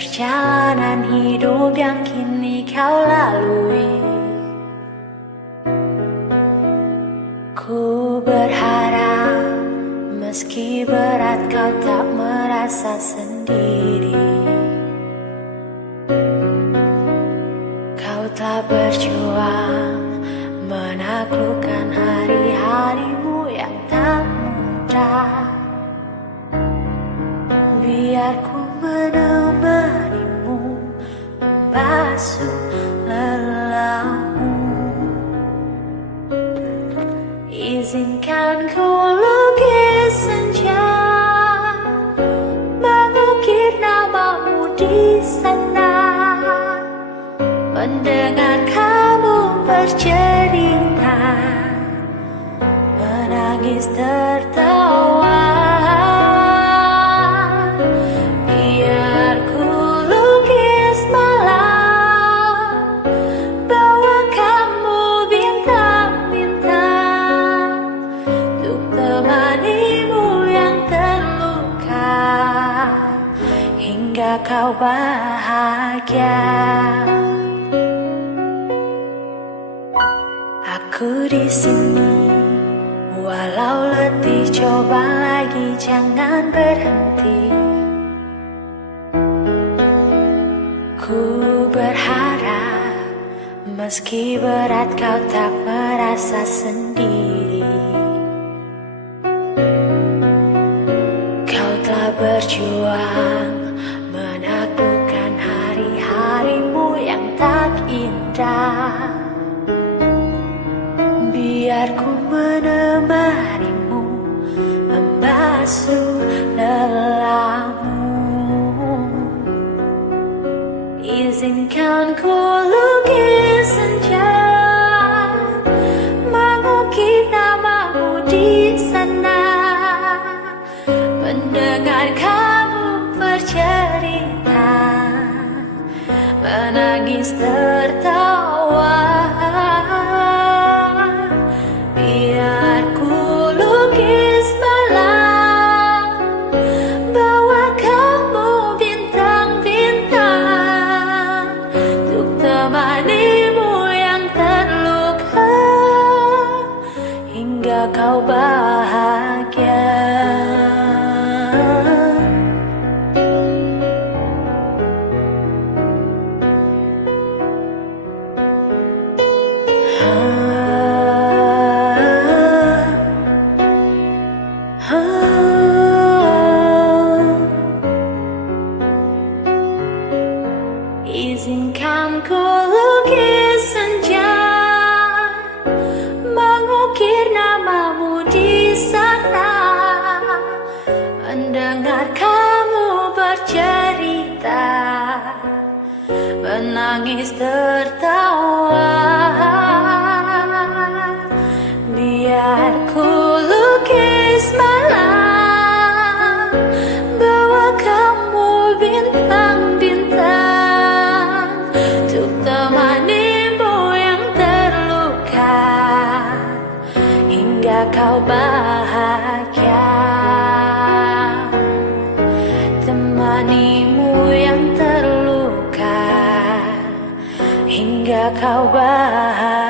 perjalanan hidup yang kini kau lalui. Ku berharap meski berat kau tak merasa sendiri. Kau telah berjuang menaklukkan hari-harimu yang tak mudah. Biar ku menemanimu membasuh lelahmu. Izinkan ku lukis senja, mengukir namamu di sana, mendengar kamu bercerita, menangis tertawa. Biar ku lukis malam, bawa kamu bintang-bintang, untuk temanimu yang terluka, hingga kau bahagia. Aku di sini, walau letih coba lagi, jangan berhenti. Ku berharap meski berat kau tak merasa sendiri. Kau telah berjuang menaklukkan hari-harimu yang tak indah. Biar ku menemanimu membasuh lelahmu. Izinkan ku lukis senja, mengukir namamu di sana, mendengar kamu bercerita, menangis tertawa. Biar ku lukis malam, bawa kamu bintang-bintang, untuk temanimu yang terluka, hingga kau bahagia. Izinkan ku lukis senja, mengukir namamu di sana, mendengar kamu bercerita, menangis tertawa. Biar ku lukis malam, bawa kamu bintang-bintang, untuk temanimu yang terluka, hingga kau bahagia. Temanimu yang terluka, hingga kau bahagia.